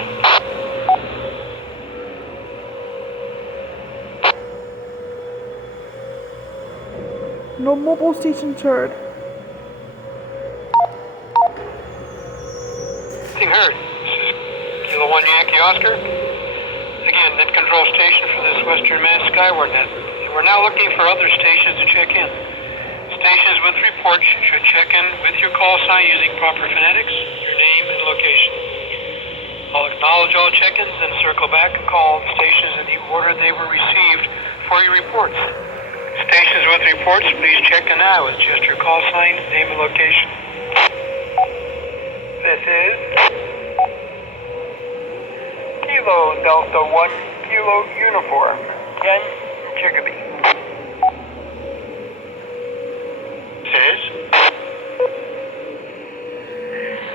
now. No mobile stations heard. Nothing heard. This is Kilo 1 Yankee Oscar. Again, net control station for this Western Mass Skywarn Net. We're now looking for other stations to check in. Stations with reports should check in with your call sign using proper phonetics, your name and location. I'll acknowledge all check-ins and circle back and call the stations in the order they were received for your reports. Stations with reports, please check in now with just your call sign, name and location. This is Kilo Delta 1 Kilo Uniform, Ken Chicopee.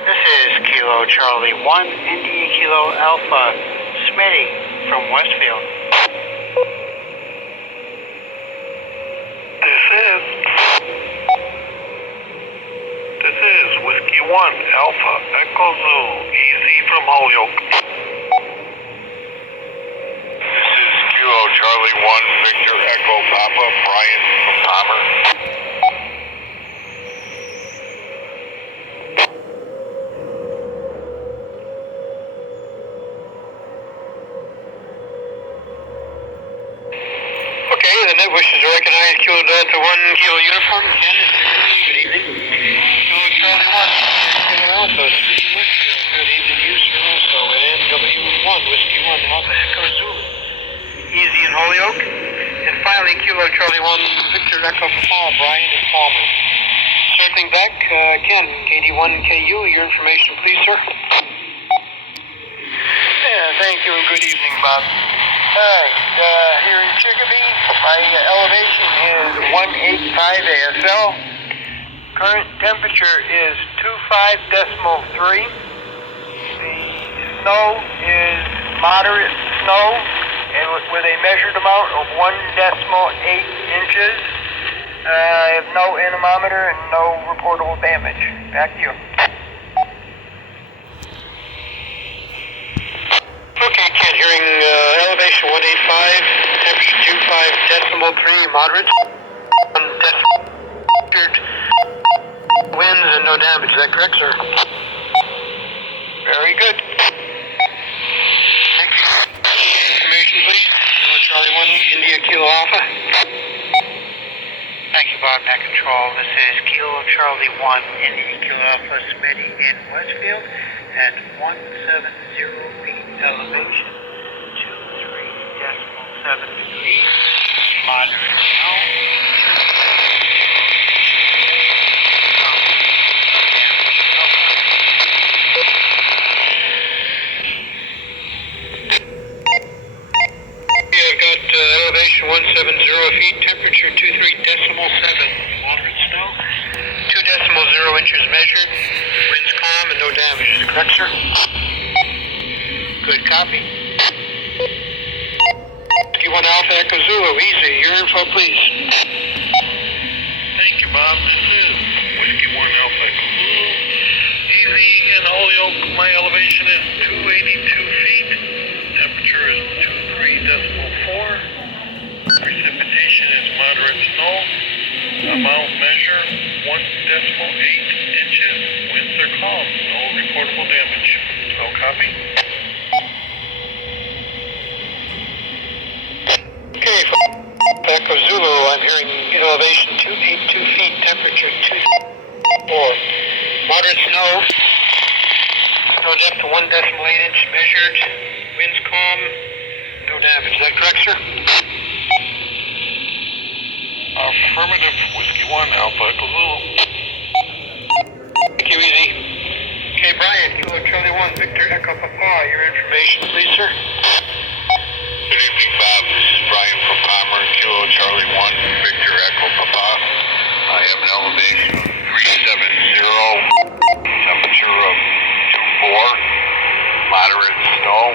This is Kilo Charlie 1 India Kilo Alpha Smitty from Westfield. This is Whiskey 1 Alpha Echo Zulu Easy from Holyoke. This is Kilo Charlie 1 Victor Echo Papa Brian from Palmer. Okay, the net wishes to recognize Kilo Delta 1 Kilo Uniform. Ken, good evening. Kilo Charlie 1 Kilo Alpha, Speedy Westfield. Good evening, you, sir, also. And NW1 Whiskey 1 Alpha Echo Zulu. Easy in Holyoke. And finally, Kilo Charlie 1 Victor Echo Paul, Brian and Palmer. Circling back, Ken, KD1KU, your information, please, sir. Yeah, thank you and good evening, Bob. Alright, here in Chicopee, my elevation is 185 ASL. Current temperature is 25.3. The snow is moderate snow and with a measured amount of 1.8 inches. I have no anemometer and no reportable damage. Back to you. Okay, Ken, hearing elevation 185, temperature 25.3, moderate. 1 decimal, winds and no damage. Is that correct, sir? Very good. Thank you. Information, please. Kilo Charlie 1 India Kilo Alpha. Thank you, Bob. Net Control. This is Kilo Charlie 1 India Kilo Alpha Smitty in Westfield at 170 feet elevation, 23.7 degrees, moderate snow. I've got elevation 170 feet, temperature 23.7, moderate snow, 2.0 inches measured, winds calm and no damage. Is it correct, sir? Good copy. Whiskey 1 Alpha Echo Zulu, easy. Your info, please. Thank you, Bob. This is Whiskey 1 Alpha Echo Zulu. Easy in Holyoke. My elevation is 282 feet. Temperature is 23.4. Precipitation is moderate snow. Amount measure 1.8 inches. Winds are calm. No reportable damage. No copy. Okay, Echo Zulu, I'm hearing elevation 282 feet, temperature 2.4. Moderate snow. Snow depth to 1.8 inch measured. Winds calm. No damage. Is that correct, sir? Affirmative. Whiskey 1 Alpha Echo Zulu. Thank you, easy. Okay, Brian, Kilo Charlie 1 Victor Echo Papa, your information, please, sir. Good evening, Bob. This is Brian from Palmer, Kilo Charlie 1 Victor Echo Papa. I have an elevation of 370, temperature of 24, moderate snow,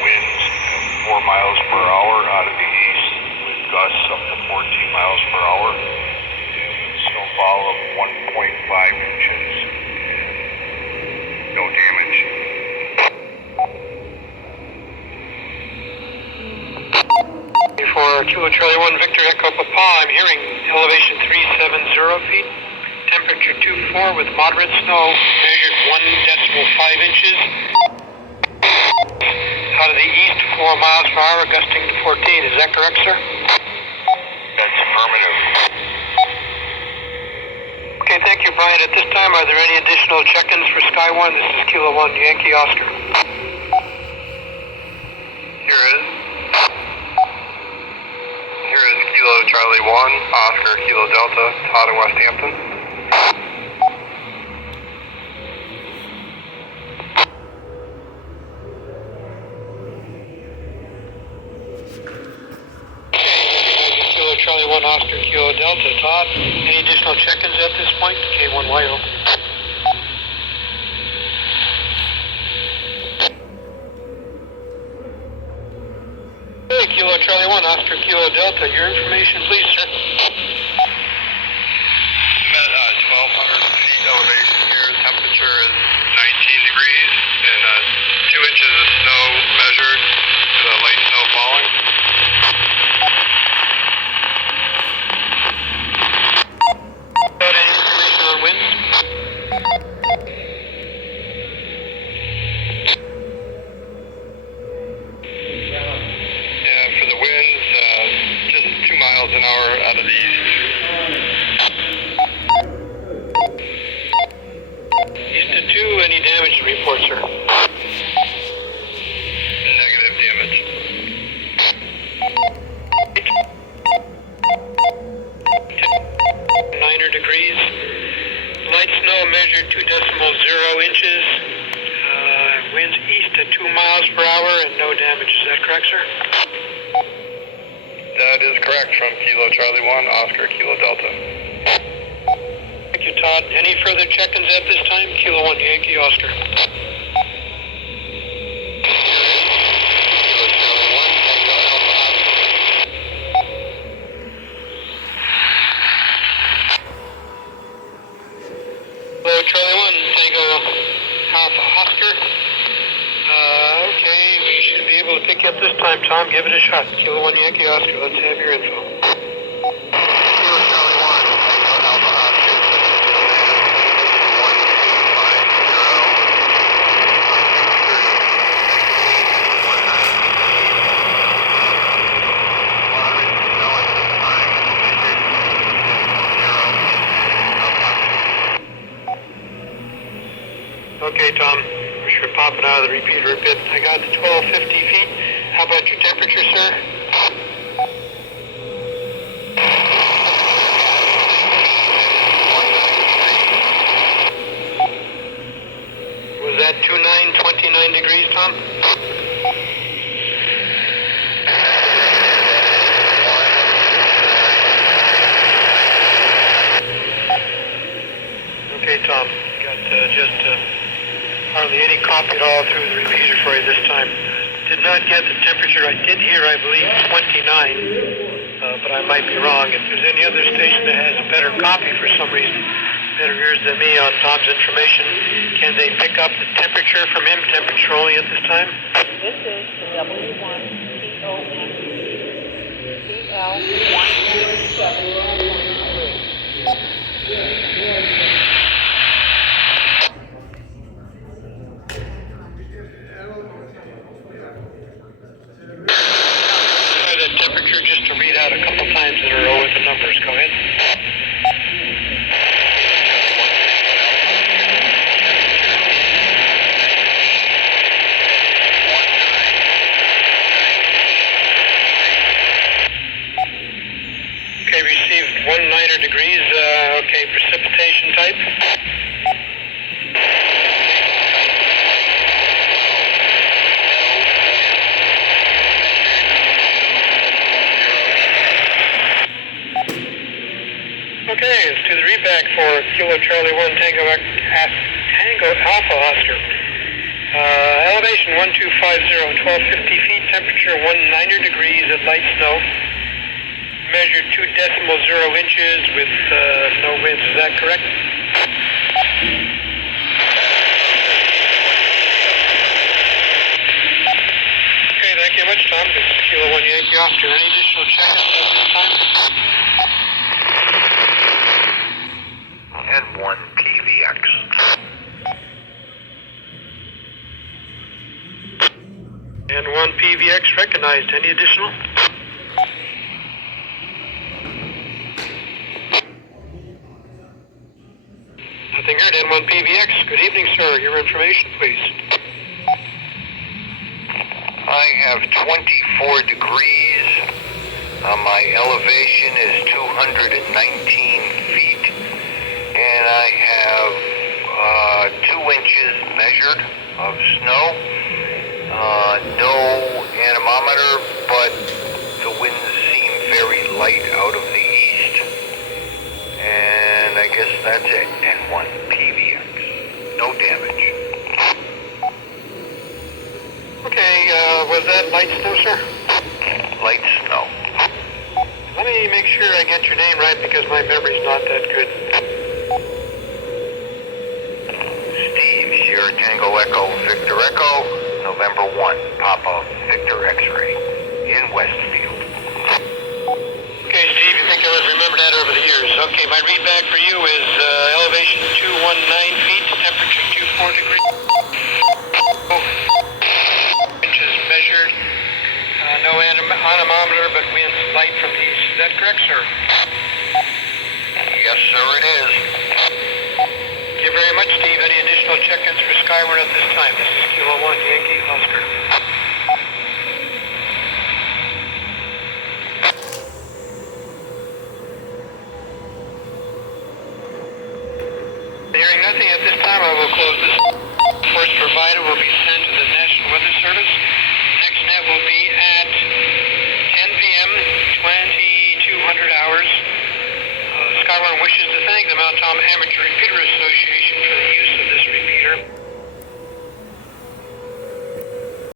winds 4 miles per hour out of the east, with gusts up to 14 miles per hour, and snowfall of 1.5 inches, no damage. Kilo Charlie 1, Victor Echo Papa. I'm hearing elevation 370 feet, temperature 24 with moderate snow, measured 1.5 inches. Out of the east, 4 miles per hour, gusting to 14. Is that correct, sir? That's affirmative. Okay, thank you, Brian. At this time, are there any additional check-ins for Skywarn? This is Kilo 1, Yankee Oscar. Here is Kilo Charlie 1, Oscar Kilo Delta, Todd in West Hampton. Kilo Charlie 1, Oscar Kilo Delta, Todd. Any additional check-ins at this point? K1 wide open. Hey, Kilo Charlie 1, Oscar Kilo Delta. Your information, please, sir. I'm at 1,200 feet elevation here. Temperature is 19 degrees and 2 inches of snow measured with light snow falling. Got any information on winds? Yeah, for the winds, just 2 miles an hour out of the east. East to 2, any damage to report, sir? Negative damage. 9 degrees. Light snow measured 2.0 inches. Winds east at 2 miles per hour and no damage. Is that correct, sir? That is correct from Kilo Charlie 1, Oscar Kilo Delta. Thank you, Todd. Any further check-ins at this time? Kilo 1, Yankee Oscar. Kilo Charlie 1, Tango Alpha Hello, Charlie 1, Tango Alpha Oscar. Okay, we should be able to pick you up this time, Tom. Give it a shot. Kilo 1, Yankee Oscar. Let's have your info. Kilo Charlie 1, Tango Alpha Oscar. Okay, Tom. We're sure popping out of the repeater a bit. I got the 1,250 feet. How about your temperature, sir? Was that 29 degrees, Tom? Okay, Tom. Got just hardly any copy at all through the repeater for you this time. Did not get the temperature. I did hear, I believe, 29, but I might be wrong. If there's any other station that has a better copy for some reason, better ears than me on Tom's information, can they pick up the temperature from him, temperature only at this time? This is the W1COM CL147.3. Try that temperature just to read out a couple times in a row with the numbers. Go ahead. Okay, received 19 degrees. Okay, precipitation type. Okay, let's do the readback for Kilo Charlie 1 Tango Alpha Oscar. Elevation 1250, 1250 feet, temperature 19 degrees at light snow. Measured 2.0 inches with no winds. Is that correct? Okay, thank you very much, Tom. This is Kilo 1 Yankee Oscar. Any additional check-ins at this time? N1 PVX. N1 PVX recognized. Any additional? Nothing heard. N1 PVX. Good evening, sir. Your information, please. I have 24 degrees. My elevation is 219 feet. And I have 2 inches measured of snow. No anemometer, but the winds seem very light out of the east. And I guess that's it. N1 PVX. No damage. Okay, was that light snow, sir? Light snow. Let me make sure I get your name right because my memory's not that good. Steve, Sierra Tango Echo, Victor Echo, November 1, Papa, Victor X-ray, in Westfield. Okay, Steve, you think I would remember that over the years. Okay, my read back for you is elevation 219 feet, temperature 24 degrees. Inches measured. No anemometer, but winds light from the east. Is that correct, sir? Yes, sir, it is. Thank you very much, Steve. Any additional check-ins for Skywarn at this time? This is Kilo 1 Yankee Oscar. Hearing nothing at this time, I will close this. Reports provided will be sent to the National Weather Service. Next net will be at 10 p.m., 2200 hours. Skywarn wishes to thank the Mount Tom Amateur Repeater Association for the use